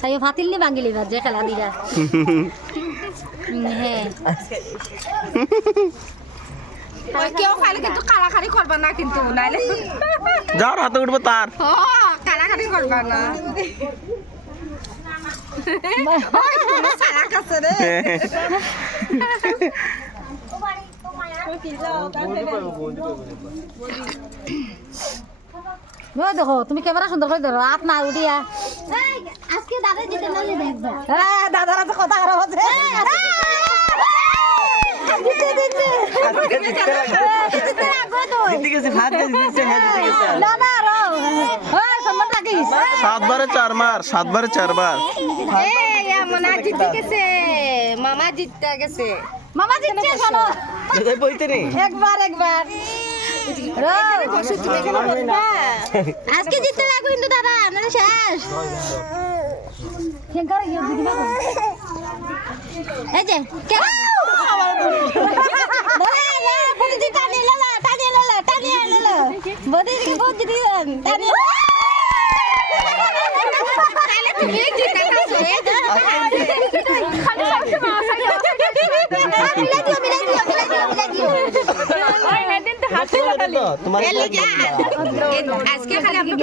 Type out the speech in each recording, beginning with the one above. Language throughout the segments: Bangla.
তাই ফাতিল নি বাঙ্গিলি বাজে খেলা দিরা হ্যাঁ কেউ খাইলে কিন্তু কারাকারি করবা না কিন্তু নাইলে যার হাতে উঠবো তার কারাকারি করবা না সারা কাছে রে দেখো তুমি ক্যামেরা সুন্দর করে ধরো হাত না উঠিয়া আজকে দাদা জিতে না দেখবা দাদারা তো কথা খারাপ হচ্ছে সাতবারে 4 মার 4 বার মামা জিতে গেছে মামা জিততে গেছে মামা জিতছে শোনো বইতে নেই একবার আজকে জিততে লাগবে কিন্তু দাদা না শেষ এই যে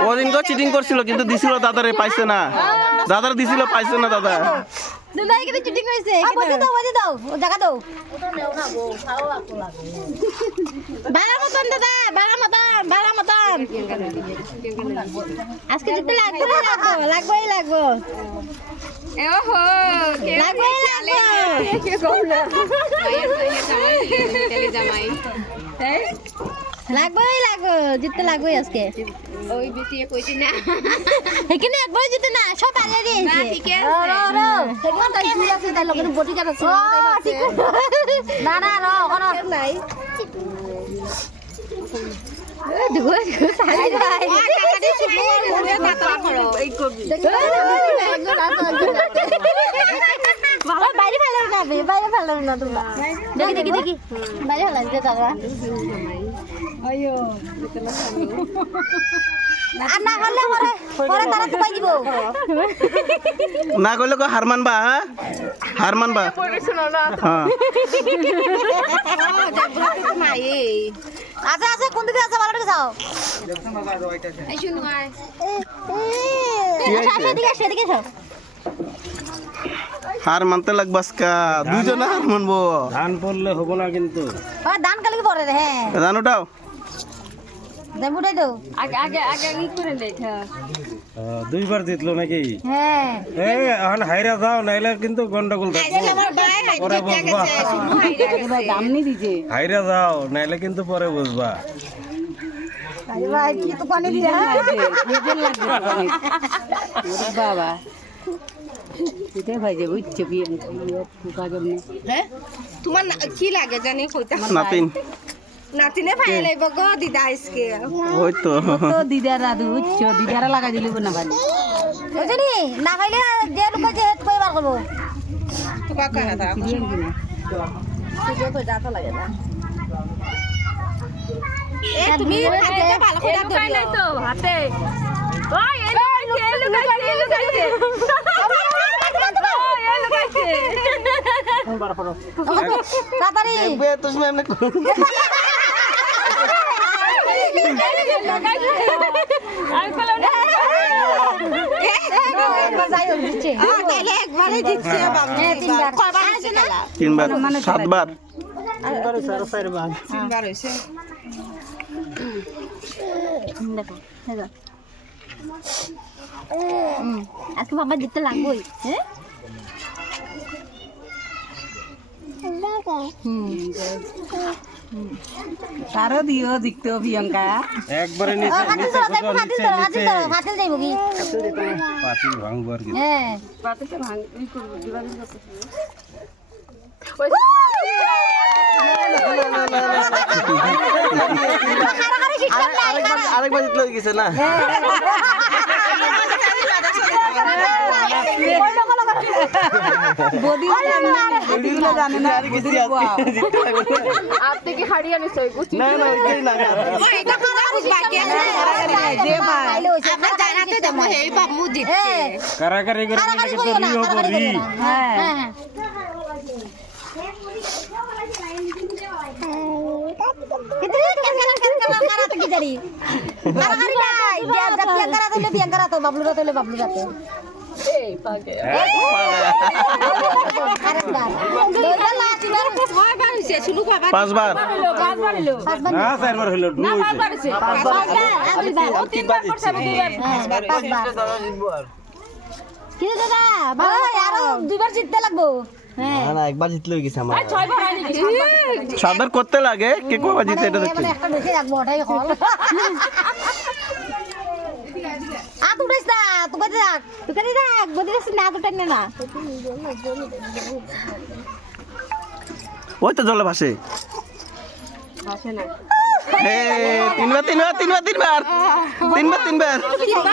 ওদিন তো চিটিং করছিল কিন্তু দিছিল দাদারে পাইছে না দাদার দিছিল পাইছে না দাদা দুলাই কিন্তু চিটিং হইছে বদি দাও ও জায়গা দাও বালা মতন দাদা বালা মতন আজকে জিততে লাগবে ওহো লাগবে জিততে লাগবে আজকে ওই বেটিয়ে কইছি না এখানে একবার জিতে না সব আগে দিয়েছে না ঠিক আছে একবার তাই শুয়ে আছে তাই লগের বটি কাটা ছিল না কোনো নাই দেখো সারি ভাই কাকাটি শুনো মনে পাতলা করো এই কবি বাইরে ফেলো না তোমরা দেখি বাইরে ফেলান যে দাদা আয়ো আর না করলে পরে তারা তুই দিব না কইলে কো হার মানবা হার মানবা হ্যাঁ আচ্ছা কোন দিকে আছে ভালো যাও এই শুনো আয় সেদিকে সব হার মানতে লাগবাসকা দুইজন হার মানবো ধান পড়লে হবো না কিন্তু দান কালকে পরে রে হ্যাঁ ধান উঠাও দেবুটাই দাও আগে ই করে লে দুইবার জিতলো নাকি হ্যাঁ এখন হাইরা যাও নাইলে কিন্তু গন্ডগোল থাকবো পরে বুঝবা দামনি দিছে হাইরা যাও নাইলে কিন্তু পরে বুঝবা আরে ভাই কি তো পানি দিছে বাবা এটা ভাই যে বুঝছে কি হ্যাঁ তোমার কি লাগে জানি কইতা নাতিন নাতিনে ভাই লাইব গো দিদা আজকে ওই তো তো দিদারা বুঝছো দিদারা লাগাই দিলি না ভাই বুঝনি না খাইলে যে লোক যে কইবার করব তোকা কানা তা তুমি হাতে ভালো করে ধরো তো হাতে ওই লুকাইছে তাড়াতাড়ি বে তুমি এমনি একবারে দিচ্ছে তিনবার 7 বার তিনবার হইছে দেখো আজকে বাবা জিততে লাগবেই হ্যাঁ তারও দিও জিততে প্রিয়ঙ্কা একবারে নিচে নিচে খুঁজো নিচে নিচে হাতে যাইব কি পাতিল ভাঙবো আর কি হ্যাঁ পাতিকে ভাঙ ই করব দিবানি আরেকবার জিতলে গেছে না বদিগুলো জানে না বদির বুয়া আপনি কি হারিয়ে নিছই গুছি না না ওইটাই না ও এটা কথা বাকি আছে যে ভাই আমরা জানাতে দেব এই বাবু দিচ্ছে কারাকারি করে কারাকারি কিন্তু করিও না, রি হবো কারাকারি রি করিও না। হ্যাঁ হ্যাঁ কিন্তু কেন কারাতে কি জানি কারাকারি নাই বিয়ান করা তো বিয়ান করা তো বাবলুরা তো বাবলুরা তো এই পাগে আরেকবার দুইবার লাস্ট বার কয়বার হইছে শুনু কয়বার 5 বার পাঁচবার না চারবার হইলো ডু হইছে কি দাদা ভাই আরো দুইবার জিততে লাগবো হ্যাঁ না একবার জিতলে হয়ে গেছে আমার 7 বার করতে লাগে কে কয়বার জিতে এটা দেখতে মানে একটা বেশি রাখবো ওটাই হল আত উঠাইস না তুই রাখ তুই রাখ বদিস না আত উঠাই না ওই তো জলে ভাসে আসে না তিনবার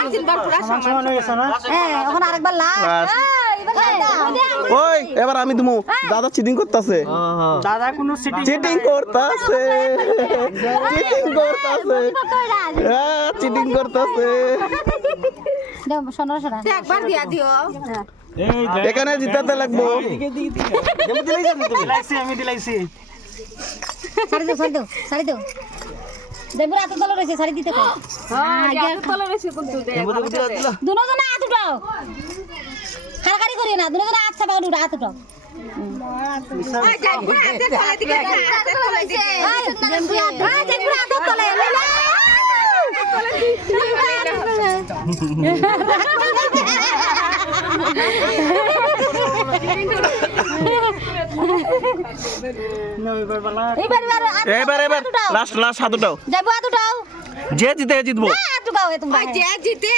তিনবার পুরা সমান হ্যাঁ এখন আরেকবার লাগ Last. এবার ওই এবার আমি তুমি দাদা চিটিং করতেছে দাদা কোনো সিটি চিটিং করতেছে চিটিং করতেছে শোনো শোনো একবার দিয়া দিও এই এখানে জিতাতে লাগবো আমি দিলাইছি শাড়ি দাও দেবুর হাতে তলে রয়েছে শাড়ি দিতে কো হ্যাঁ ইয়ার তলে বেশি কিন্তু দে দুজনে হাত উঠাও খারাকারি করি না দুজনে হাত চাপা উঠা হাত উঠাও ওই জানপুর হাতে তলে দিকে হাতে তলে দিকে জানপুর হাতে তলে এবার লাস্ট হাত উঠাও যাবো হাত উঠাও যে জিতে জিতবো হাত উঠাও তোমরা ওই যে জিতে